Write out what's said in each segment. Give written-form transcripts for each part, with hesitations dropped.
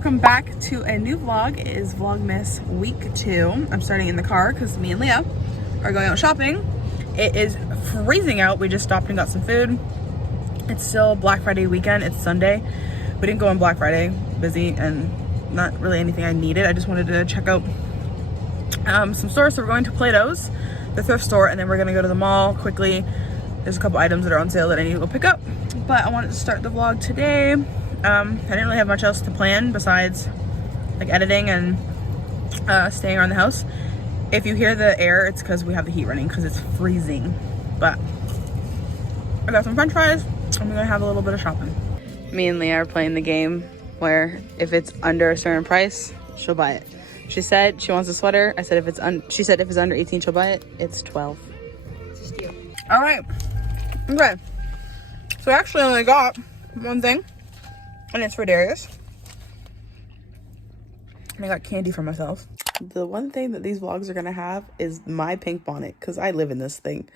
welcome back to a new vlog. It is Vlogmas week 2. I'm starting in the car because me and Leah are going out shopping. It is freezing out. We just stopped and got some food. It's still Black Friday weekend. It's Sunday. We didn't go on Black Friday, busy and not really anything I needed. I just wanted to check out some stores. So we're going to Plato's, the thrift store, and then we're gonna go to the mall quickly. There's a couple items that are on sale that I need to go pick up, but I wanted to start the vlog today. I didn't really have much else to plan besides like editing and staying around the house. If you hear the air, it's because we have the heat running because it's freezing. But I got some french fries. I'm gonna have a little bit of shopping. Me and Leah are playing the game where if it's under a certain price, she'll buy it. She said she wants a sweater. I said if it's she said if it's under 18, she'll buy it. It's 12. It's a steal. All right. Okay. So I actually only got one thing, and it's for Darius. And I got candy for myself. The one thing that these vlogs are gonna have is my pink bonnet, because I live in this thing.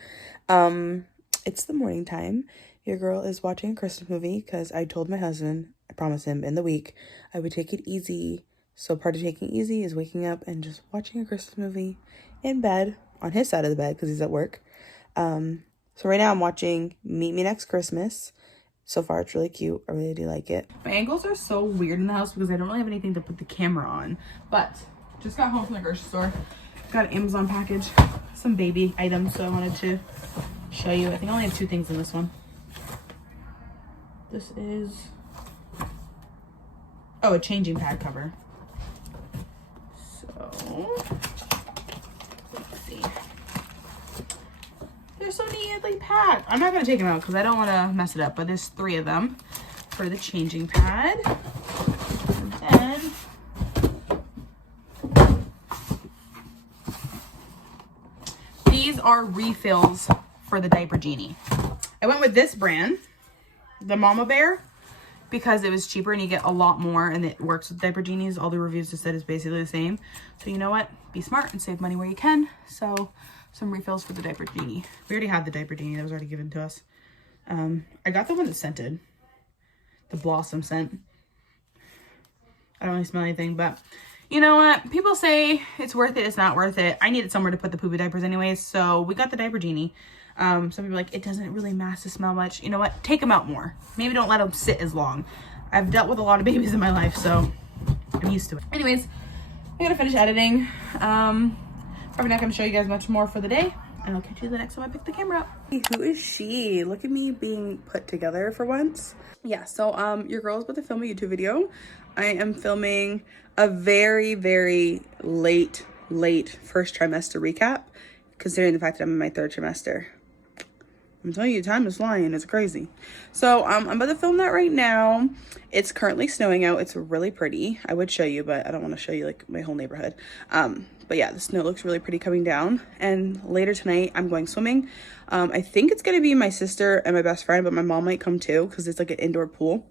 It's the morning time. Your girl is watching a Christmas movie because I told my husband, I promised him in the week, I would take it easy. So part of taking it easy is waking up and just watching a Christmas movie in bed, on his side of the bed because he's at work. So right now I'm watching Meet Me Next Christmas. So far it's really cute. I really do like it. My angles are so weird in the house because I don't really have anything to put the camera on. But just got home from the grocery store. Got an Amazon package, some baby items, so I wanted to show you. I think I only have 2 things in this one. This is, oh, a changing pad cover. So let's see. They're so neatly packed. I'm not gonna take them out because I don't want to mess it up, but there's 3 of them for the changing pad. And then these are refills for the diaper genie. I went with this brand, the Mama Bear, because it was cheaper and you get a lot more, and it works with diaper genies. All the reviews just said it's basically the same. So you know what? Be smart and save money where you can. So some refills for the diaper genie. We already had the diaper genie that was already given to us. I got the one that's scented, the blossom scent. I don't really smell anything, but you know what? People say it's worth it. It's not worth it. I needed somewhere to put the poopy diapers anyways, so we got the diaper genie. Some people are like, it doesn't really mask to smell much. You know what? Take them out more. Maybe don't let them sit as long. I've dealt with a lot of babies in my life, so I'm used to it. Anyways, I gotta finish editing. Probably not gonna show you guys much more for the day, and I'll catch you the next time I pick the camera up. Hey, who is she? Look at me being put together for once. Yeah, so your girl's about to film a YouTube video. I am filming a very, very late first trimester recap, considering the fact that I'm in my 3rd trimester. I'm telling you, time is flying. It's crazy. So I'm about to film that right now. It's currently snowing out. It's really pretty. I would show you, but I don't want to show you like my whole neighborhood. But yeah, the snow looks really pretty coming down. And later tonight, I'm going swimming. I think it's going to be my sister and my best friend, but my mom might come too because it's like an indoor pool.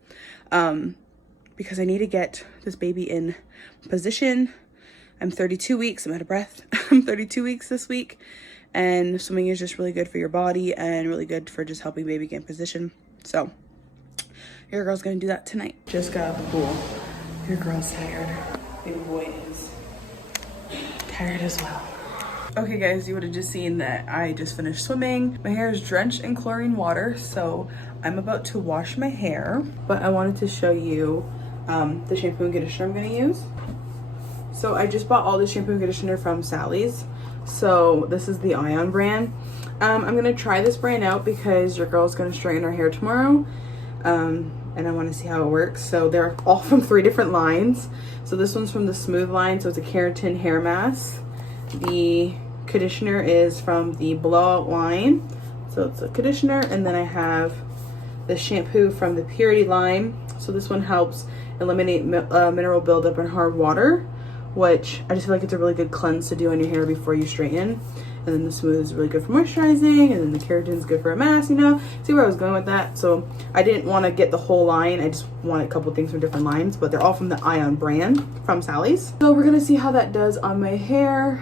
Because I need to get this baby in position. I'm 32 weeks. I'm out of breath. I'm 32 weeks this week. And swimming is just really good for your body and really good for just helping baby get in position. So your girl's gonna do that tonight. Just got out of the pool. Your girl's tired. Baby boy is tired as well. Okay guys, you would have just seen that I just finished swimming. My hair is drenched in chlorine water, so I'm about to wash my hair. But I wanted to show you the shampoo and conditioner I'm gonna use. So I just bought all the shampoo and conditioner from Sally's. So this is the Ion brand. I'm gonna try this brand out because your girl's gonna straighten her hair tomorrow. And I wanna see how it works. So they're all from 3 different lines. So this one's from the smooth line, so it's a keratin hair mask. The conditioner is from the blowout line. So it's a conditioner, and then I have the shampoo from the purity line. So this one helps eliminate mineral buildup in hard water, which I just feel like it's a really good cleanse to do on your hair before you straighten. And then the smooth is really good for moisturizing, and then the keratin is good for a mask, you know. See where I was going with that? So I didn't want to get the whole line. I just wanted a couple things from different lines, but they're all from the Ion brand from Sally's. So we're gonna see how that does on my hair.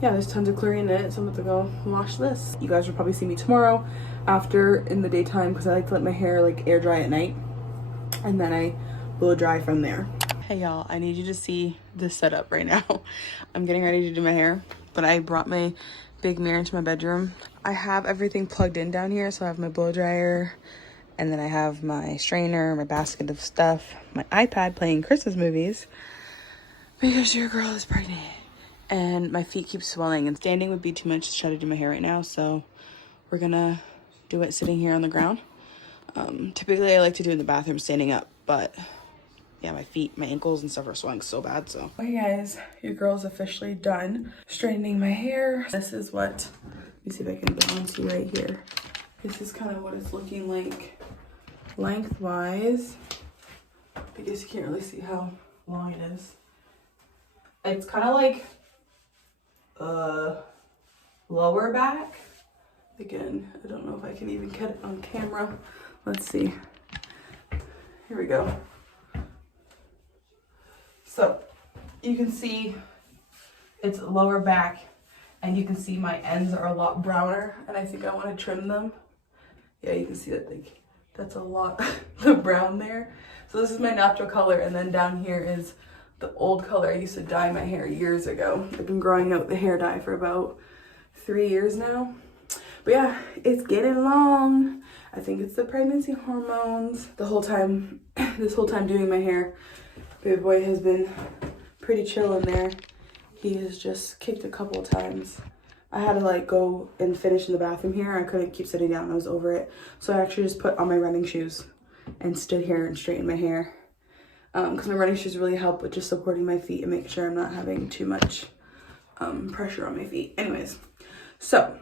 Yeah, there's tons of chlorine in it, so I'm about to go wash this. You guys will probably see me tomorrow after in the daytime because I like to let my hair like air dry at night, and then I blow dry from there. Hey y'all, I need you to see this setup right now. I'm getting ready to do my hair, but I brought my big mirror into my bedroom. I have everything plugged in down here, so I have my blow dryer, and then I have my strainer, my basket of stuff, my iPad playing Christmas movies because your girl is pregnant, and my feet keep swelling, and standing would be too much to try to do my hair right now, so we're gonna do it sitting here on the ground. Typically I like to do it in the bathroom standing up, but yeah, my feet, my ankles and stuff are swelling so bad, so. Hey guys, your girl's officially done straightening my hair. This is what, let me see if I can balance you right here. This is kind of what it's looking like lengthwise. I guess you can't really see how long it is. It's kind of like lower back. Again, I don't know if I can even get it on camera. Let's see. Here we go. So you can see it's lower back, and you can see my ends are a lot browner, and I think I want to trim them. Yeah, you can see that, like, that's a lot the brown there. So this is my natural color, and then down here is the old color. I used to dye my hair years ago. I've been growing out the hair dye for about 3 years now. But yeah, it's getting long. I think it's the pregnancy hormones. The whole time, this whole time doing my hair, baby boy has been pretty chill in there. He has just kicked a couple of times. I had to like go and finish in the bathroom here. I couldn't keep sitting down. I was over it. So I actually just put on my running shoes and stood here and straightened my hair. Because my running shoes really help with just supporting my feet and making sure I'm not having too much pressure on my feet. Anyways, so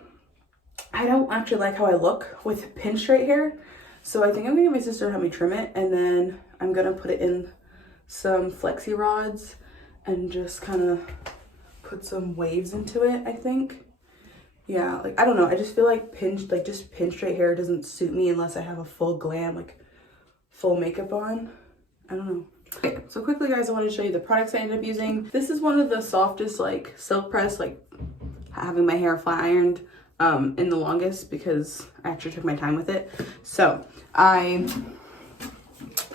I don't actually like how I look with pin straight hair. So I think I'm gonna get my sister to help me trim it, and then I'm gonna put it in some flexi rods and just kind of put some waves into it, I think. Yeah, like, I don't know. I just feel like just pin straight hair doesn't suit me unless I have a full glam, like full makeup on. I don't know. Okay, so quickly guys, I want to show you the products I ended up using. This is one of the softest like silk press, like having my hair flat ironed in the longest, because I actually took my time with it. So I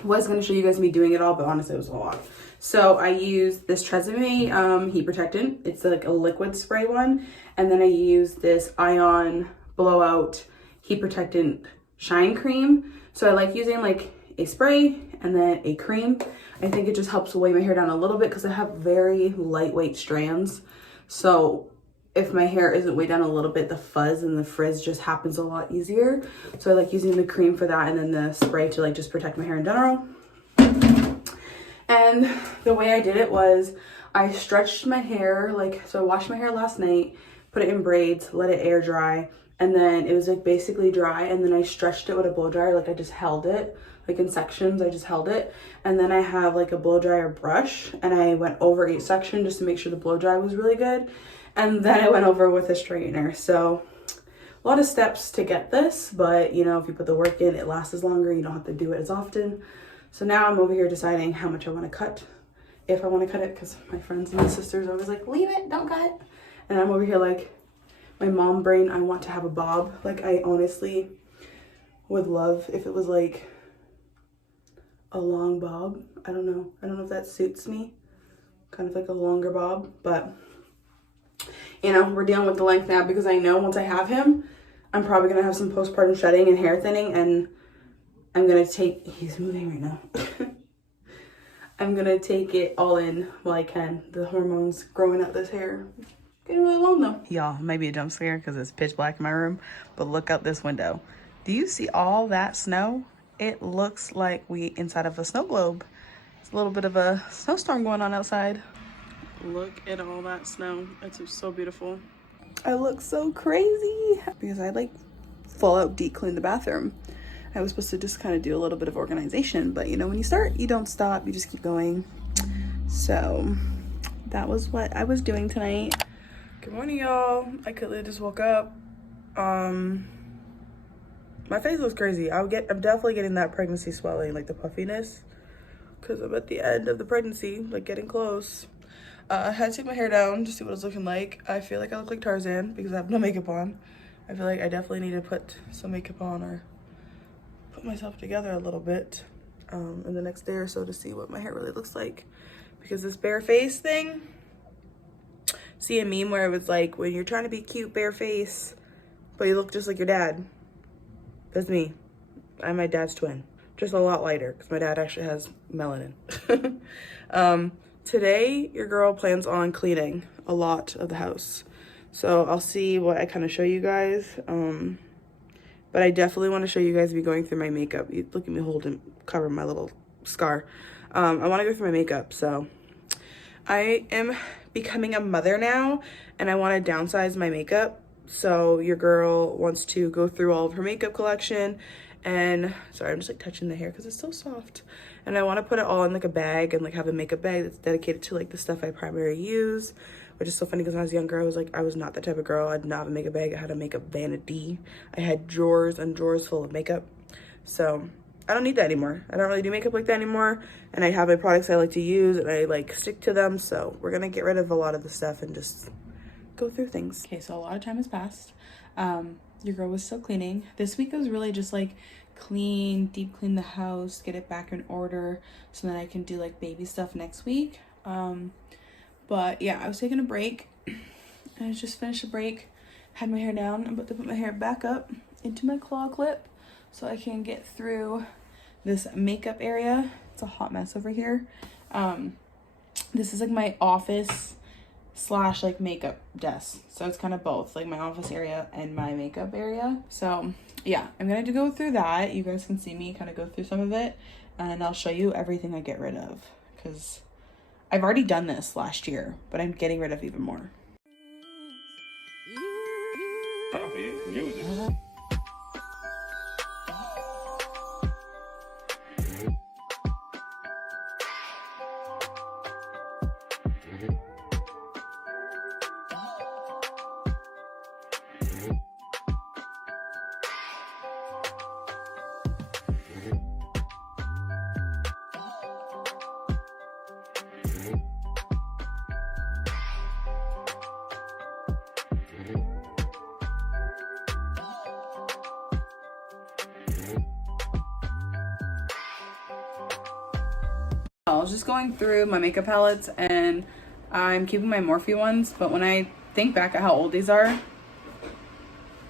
was going to show you guys me doing it all, but honestly it was a lot. So I used this 𝗕𝗰𝗶𝗿 heat protectant. It's like a liquid spray one. And then I used this Ion blowout heat protectant shine cream. So I like using like a spray and then a cream. I think it just helps weigh my hair down a little bit because I have very lightweight strands. So if my hair isn't weighed down a little bit, the fuzz and the frizz just happens a lot easier. So I like using the cream for that, and then the spray to like just protect my hair in general. And the way I did it was I stretched my hair, like, so I washed my hair last night, put it in braids, let it air dry, and then it was like basically dry, and then I stretched it with a blow dryer. Like I just held it, like in sections, I just held it. And then I have like a blow dryer brush, and I went over each section just to make sure the blow dry was really good. And then I went over with a straightener. So a lot of steps to get this, but you know, if you put the work in, it lasts longer. You don't have to do it as often. So now I'm over here deciding how much I want to cut, if I want to cut it, because my friends and my sisters are always like, leave it, don't cut. And I'm over here like, my mom brain, I want to have a bob. Like I honestly would love if it was like a long bob. I don't know if that suits me. Kind of like a longer bob, but you know, we're dealing with the length now because I know once I have him, I'm probably going to have some postpartum shedding and hair thinning, and I'm going to take, he's moving right now. I'm going to take it all in while I can. The hormones growing out this hair. Getting really long though. Y'all, maybe a jump scare because it's pitch black in my room, but look out this window. Do you see all that snow? It looks like we inside of a snow globe. It's a little bit of a snowstorm going on outside. Look at all that snow. It's so beautiful. I look so crazy because I like full out deep clean the bathroom. I was supposed to just kind of do a little bit of organization, but you know, when you start, you don't stop, you just keep going. So that was what I was doing tonight. Good morning, y'all. I literally just woke up. My face looks crazy. I'm definitely getting that pregnancy swelling, like the puffiness, because I'm at the end of the pregnancy, like getting close. I had to take my hair down to see what it's looking like. I feel like I look like Tarzan because I have no makeup on. I feel like I definitely need to put some makeup on or put myself together a little bit. in the next day or so to see what my hair really looks like. Because this bare face thing, see a meme where it was like, when you're trying to be cute, bare face, but you look just like your dad. That's me. I'm my dad's twin. Just a lot lighter, because my dad actually has melanin. Today, your girl plans on cleaning a lot of the house. So I'll see what I kind of show you guys. But I definitely want to show you guys me going through my makeup. You look at me cover my little scar. I want to go through my makeup. So I am becoming a mother now, and I want to downsize my makeup. So your girl wants to go through all of her makeup collection. And sorry, I'm just like touching the hair because it's so soft. And I want to put it all in like a bag and like have a makeup bag that's dedicated to like the stuff I primarily use. Which is so funny because when I was younger, I was not that type of girl. I did not have a makeup bag. I had a makeup vanity. I had drawers and drawers full of makeup. So I don't need that anymore. I don't really do makeup like that anymore. And I have my products I like to use and I like stick to them. So we're going to get rid of a lot of the stuff and just go through things. Okay, so a lot of time has passed. Your girl was still cleaning. This week was really just like deep clean the house, get it back in order so that I can do like baby stuff next week. But yeah, I was taking a break. I just finished a break, had my hair down. I'm about to put my hair back up into my claw clip so I can get through this makeup area. It's a hot mess over here. This is like my office / like makeup desk. So it's kind of both, like my office area and my makeup area. So yeah, I'm gonna go through that. You guys can see me kind of go through some of it, and I'll show you everything I get rid of because I've already done this last year, but I'm getting rid of even more. I was just going through my makeup palettes and I'm keeping my Morphe ones, but when I think back at how old these are,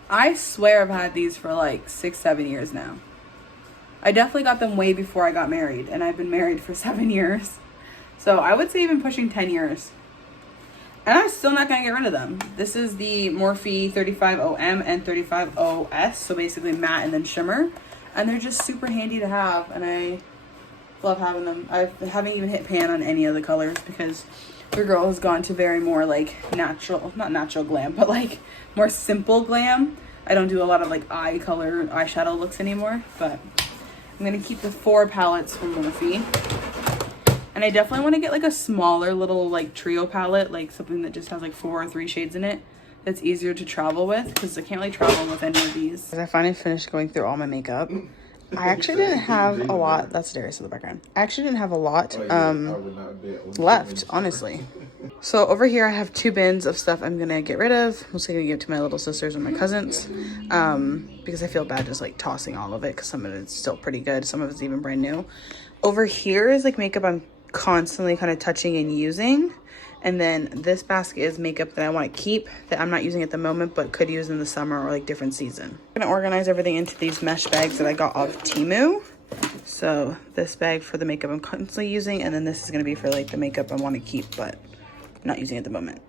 I swear I've had these for like 6-7 years now. I definitely got them way before I got married, and I've been married for 7 years. So I would say even pushing 10 years. And I'm still not gonna get rid of them. This is the Morphe 35OM and 35OS, so basically matte and then shimmer. And they're just super handy to have, and I love having them. I haven't even hit pan on any of the colors because your girl has gone to very more like natural, not natural glam, but like more simple glam. I don't do a lot of like eye color eyeshadow looks anymore, but I'm gonna keep the 4 palettes from Morphe. And I definitely want to get like a smaller little like trio palette, like something that just has like 4 or 3 shades in it. That's easier to travel with because I can't really travel with any of these. I finally finished going through all my makeup. I actually didn't have a lot. That's Darius in the background. I actually didn't have a lot left, honestly. So over here I have 2 bins of stuff I'm gonna get rid of. I'm mostly gonna give it to my little sisters and my cousins because I feel bad just like tossing all of it because some of it's still pretty good. Some of it's even brand new. Over here is like makeup I'm constantly kind of touching and using. And then this basket is makeup that I want to keep that I'm not using at the moment but could use in the summer or like different season. I'm gonna organize everything into these mesh bags that I got off Temu. So this bag for the makeup I'm constantly using, and then this is gonna be for like the makeup I want to keep but not using at the moment.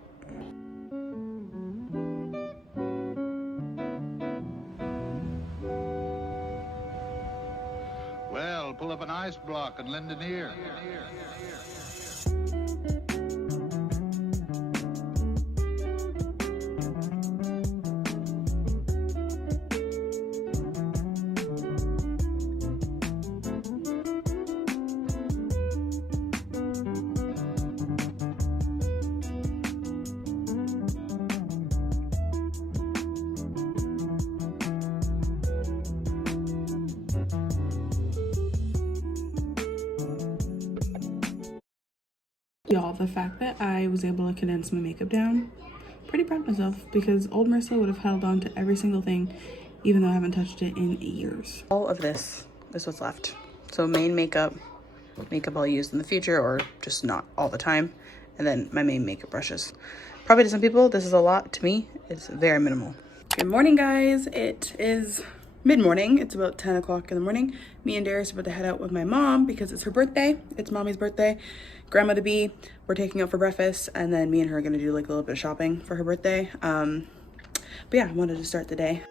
Well, pull up an ice block and lend an ear. Y'all, the fact that I was able to condense my makeup down, pretty proud of myself because old Marissa would have held on to every single thing even though I haven't touched it in years. All of this is what's left. So main makeup I'll use in the future or just not all the time. And then my main makeup brushes. Probably to some people, this is a lot. To me, it's very minimal. Good morning, guys. It is mid-morning. It's about 10 o'clock in the morning. Me and Darius are about to head out with my mom because it's her birthday. It's mommy's birthday. Grandma to be. We're taking out for breakfast, and then me and her are gonna do like a little bit of shopping for her birthday. But yeah, I wanted to start the day.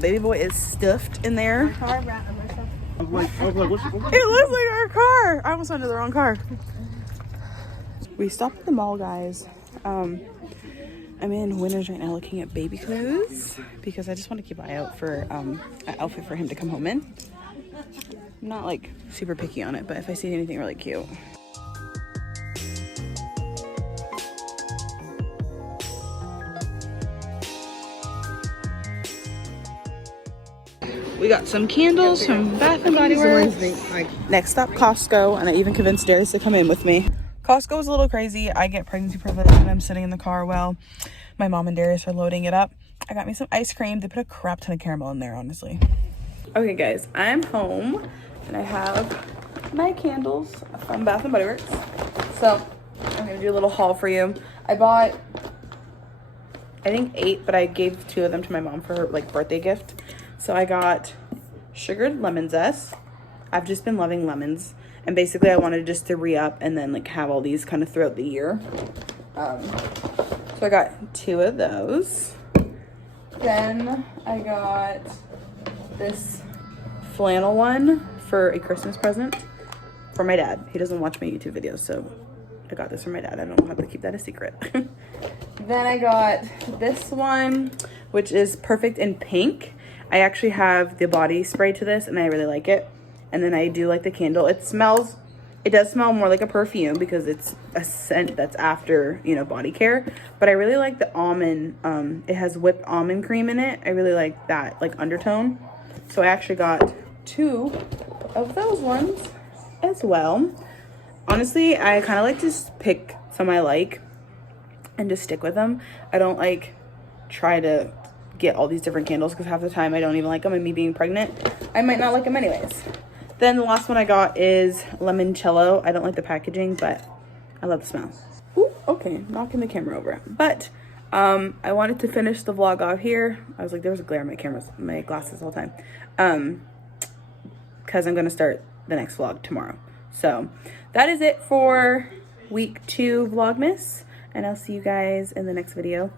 Baby boy is stuffed in there. It looks like our car. I almost went to the wrong car. We stopped at the mall, guys. I'm in Winners right now looking at baby clothes because I just want to keep an eye out for an outfit for him to come home in. I'm not like super picky on it, but if I see anything really cute. We got some candles from Bath and Body Works. Next stop, Costco, and I even convinced Darius to come in with me. Costco is a little crazy. I get pregnancy privilege when I'm sitting in the car while my mom and Darius are loading it up. I got me some ice cream. They put a crap ton of caramel in there, honestly. Okay, guys, I'm home, and I have my candles from Bath and Body Works. So I'm gonna do a little haul for you. I bought, I think 8, but I gave 2 of them to my mom for her like birthday gift. So I got sugared lemon zest. I've just been loving lemons. And basically I wanted just to re-up and then like have all these kind of throughout the year. So I got 2 of those. Then I got this flannel one for a Christmas present for my dad. He doesn't watch my YouTube videos, so I got this for my dad. I don't know how to keep that a secret. Then I got this one, which is perfect in pink. I actually have the body spray to this and I really like it. And then I do like the candle. It does smell more like a perfume because it's a scent that's after, you know, body care. But I really like the almond, it has whipped almond cream in it. I really like that, like undertone. So I actually got 2 of those ones as well. Honestly, I kind of like to just pick some I like and just stick with them. I don't like try to get all these different candles because half the time I don't even like them, and me being pregnant, I might not like them anyways. Then the last one I got is limoncello. I don't like the packaging, but I love the smell. Ooh, okay, knocking the camera over. But I wanted to finish the vlog off here. I was like, there was a glare in my glasses the whole time. Because I'm gonna start the next vlog tomorrow. So that is it for week 2 Vlogmas, and I'll see you guys in the next video.